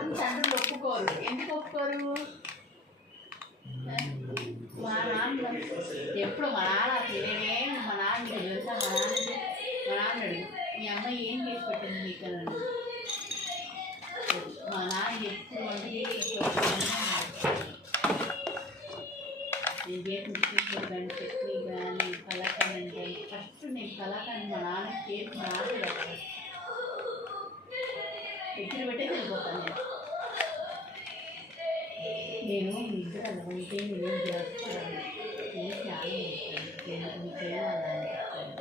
మాత్రం తండ్రులు ఒప్పుకోరు. ఎందుకు ఒప్పుకోరు? మా నాన్న ఎప్పుడు మా నాన్న తినేనే మా నాన్న తెలుసా, మా నాన్న మీ అమ్మాయి ఏం చేసి పెట్టింది మీకు అని. మా నాన్న ఎప్పుడు వంట చేసి నేను చేసిన కానీ చట్నీ కానీ కలాకాండ్ కానీ ఫస్ట్ నేను కలాకాండ్ మా నాన్న చేసి మా నాన్న ఎక్కడ పెట్టే వెళ్ళిపోతాను నేను నిద్ర అలా ఉంటే నేను చేస్తాను. నేను చాలా చేస్తాను. మీకేమో అలా అనిపిస్తాను.